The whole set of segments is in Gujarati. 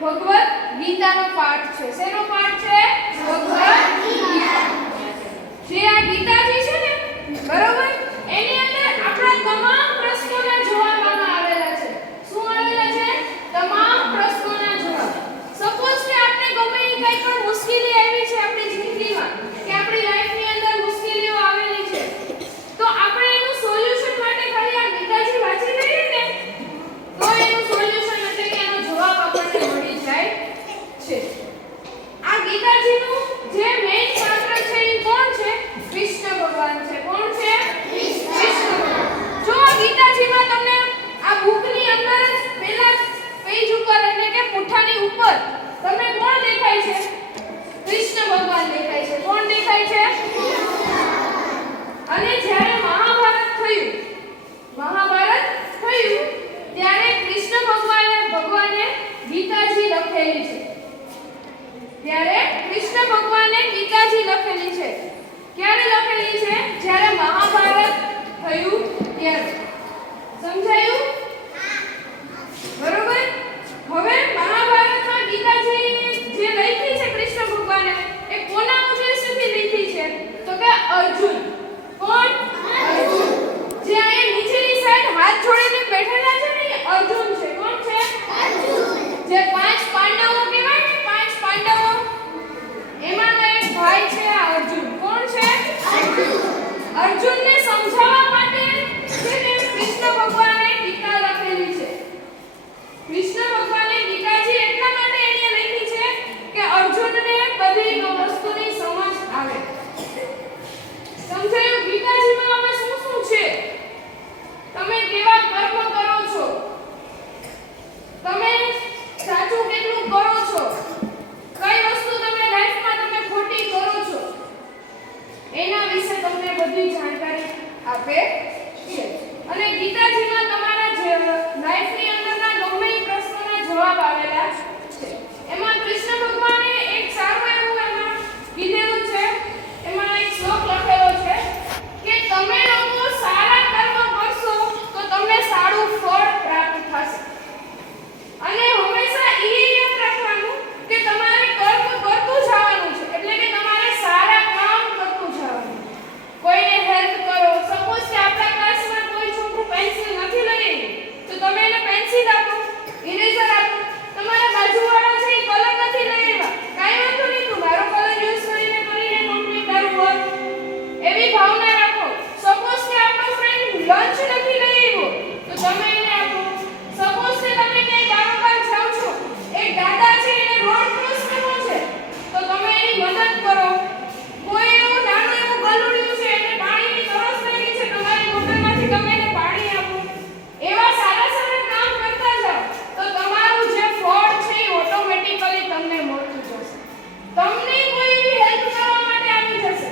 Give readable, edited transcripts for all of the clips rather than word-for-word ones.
ભગવદ ગીતાનો પાઠ છે. શેનો પાઠ છે? ભગવદ ગીતા. જે આ ગીતાજી છે ને, બરોબર, એની અંદર આપણા તમામ પ્રશ્નોના જવાબ આમાં આવેલા છે. શું આવેલા છે? તમામ પ્રશ્નોના જવાબ. સપોઝ કે આપણે ગમે એ કંઈ પણ મુશ્કેલી આવી છે આપણી જિંદગીમાં, કે આપણી લાઈફની અંદર મુશ્કેલીઓ આવેલી છે, તો આપણે એનું સોલ્યુશન માટે ખાલી આ ગીતાજી વાંચી લઈએ ને, તો એનું સોલ્યુશન એટલે કે એનો જવાબ આપણને મળી જાય છે. આ ગીતાજીનું જે મેઇન પાત્ર છે એ કોણ છે? કૃષ્ણ ભગવાન છે. કોણ છે? કૃષ્ણ ભગવાન. જો આ ગીતાજીમાં તમને આ બુકની અંદર જ પહેલા પેજ ઉપર એટલે કે પુઠાની ઉપર તમને કોણ દેખાય છે? કૃષ્ણ ભગવાન દેખાય છે. કોણ દેખાય છે? અને જ્યારે મહાભારત થયું ત્યારે કૃષ્ણ ભગવાને ગીતાજી લખેલી છે. ક્યારે લખેલી છે? જ્યારે મહાભારત થયું ત્યારે. સમજાયું? બરોબર. હવે મહાભારતમાં ગીતાજી જે લખી છે કૃષ્ણ ભગવાને, એ કોના ઉદ્દેશ્યથી લખી છે? તો કે અર્જુન. કોણ? અર્જુન. જે અહીંયા નીચેની સાઈડ હાથ જોડીને બેઠેલા છે ને, એ અર્જુન છે. કોણ છે? અર્જુન. જે પાંચ પાંડવો કહેવાય ને, પાંચ પાંડવો, એમાંનો એક ભાઈ છે આ અર્જુન. કોણ છે? અર્જુન. અર્જુનને સમજાવવા માટે છે ને કૃષ્ણ ભગવાને ગીતા લખેલી છે. કૃષ્ણ ભગવાને ગીતાજી એટલા માટે એને લખી છે કે અર્જુનને બધી વસ્તુની સમજ આવે. સમજાયું? ગીતાજીમાં આપણે શું શું છે? તમે કેવા કર્મ કરો છો? તમે સાચું કેટલું કરો છો? કઈ વસ્તુ તમે લાઈફમાં તમે ખોટી કરો છો? એના વિશે તમને બધી જાણકારી આપે છે. અને ગીતાજીમાં તમારા લાઈફની અંદરના ગમે એ પ્રશ્નોના જવાબ આવેલા છે. એમાં કૃષ્ણ ભગવાને એક સારું એવું એમાં કીધેલું છે. એમાં એક શ્લોક લખેલો છે કે તમે લોકો સારા કર્મ કરશો તો તમને સારું ફળ પ્રાપ્ત થશે. અને હંમેશા એ યાદ રાખવાનું કે તમારે કર્મ કરતું જવાનું છે. એટલે કે તમારે સારા કામ કરતું જવાનું. કોઈને હેલ્પ કરો. સપોઝ કે આપણા ક્લાસમાં કોઈ છોકરું પેન્સિલ નથી લઈ તો તમે એને પેન્સિલ આપો, ઇરેઝર આપો. તમારા બાજુવાળા છે એ કલર નથી લઈ આવ્યા, કાઈ વાંધો નહીં, તું મારો કલર યુઝ કરીને કમ્પ્લીટ તારું વર્ક. એવી ભાવના રાખો. સપોઝ કે આપણો ફ્રેન્ડ લંચ નથી લઈ આવ્યો તો તમે એને આપો. સપોઝ કે તમે ક્યાંય બારોબાર જાવ છો, એક દાદા છે એને રોડ ક્રોસ કરવો છે તો તમે એની મદદ કરો. કોઈ એવું નાનું એવું ગલુડિયું છે એને પાણીની તરસ લાગી છે, તમારી બોટલમાંથી તમે એને પાણી આપો. એવા સારા સારા કામ કરતા જાઓ તો તમારું જે ફળ છે એ ઓટોમેટિકલી તમને મળતું જશે. તમને કોઈ એવી હેલ્પ કરવા માટે આવી જશે.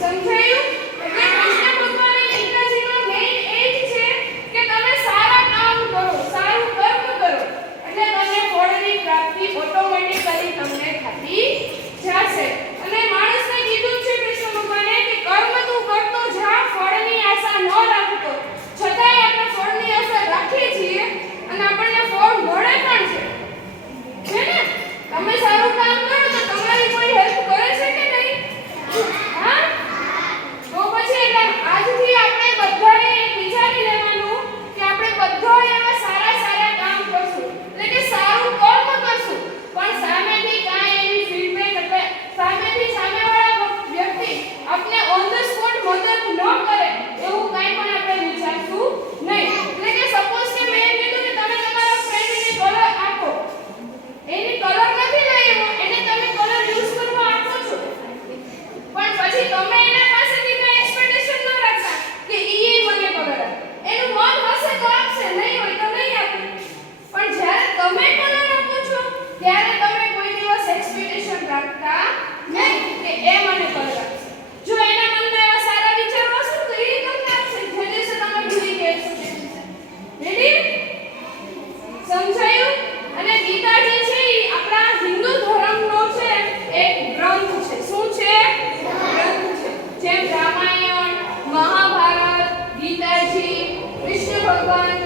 સમજાયું? એટલે કૃષ્ણ ભગવાને ગીતાજીનો મેઇન એ જ છે કે તમે સારા કામ કરો, સારું કર્મ કરો, એટલે તમને ફળની પ્રાપ્તિ ઓટોમેટિકલી તમને થતી જશે. અને માણસને કીધું છે કૃષ્ણ ભગવાને કે કર્મ તું કરતો જા, ફળની આશા ન રાખતો. છતાંય આપણે ફળની આશા રાખીએ છીએ અને આપણને ફળ મળે પણ છે ને? તમે સારું કામ કરો તો તમારી કોઈ હેલ્પ કરે છે કે નહીં? હા? તો પછી એટલે આજથી આપણે બધાએ વિચારી લેવાનું કે આપણે બધા એવા સારા સારા કામ કરશું. એટલે કે સારું કર્મ કરશું, પણ સામેથી કાંઈ એવી ફીડબેક એટલે સામેથી સામેવાળા વ્યક્તિ આપણે ઓન ધ સ્પોટ મદદ ન કરે એવું કાંઈ પણ આપણે વિચારશું નહીં. એટલે કે સપોઝ કે મેં કીધું કે તમે તમારા ફ્રેન્ડને કલર આપો, એની કલર નથી લઈ આવ્યો, એને તમે કલર યુઝ કરવા આપો છો, પણ પછી તમે એના પાસેથી કઈ એક્સપેક્ટેશન ન રાખતા કે ઈ મને કલર આપે. એનું મન હશે તો આપશે, નહીં હોય તો નહીં આપે. પણ જ્યારે તમે કલર આપો છો ત્યારે તમે કોઈ દિવસ એક્સપેક્ટેશન રાખતા નહીં કે એ મને કલર આપશે. જો એના મનમાં એવા સારા વિચારો હશે તો એ તમને આપશે. જે દિવસે તમે ભૂલી ગયા છો. રેડી? સમજાયું? અને ગીતાજી છે એ આપણા હિન્દુ ધર્મનો છે એક ગ્રંથ છે. શું છે? ગ્રંથ છે. જેમ રામાયણ, મહાભારત, ગીતાજી, કૃષ્ણ ભગવાન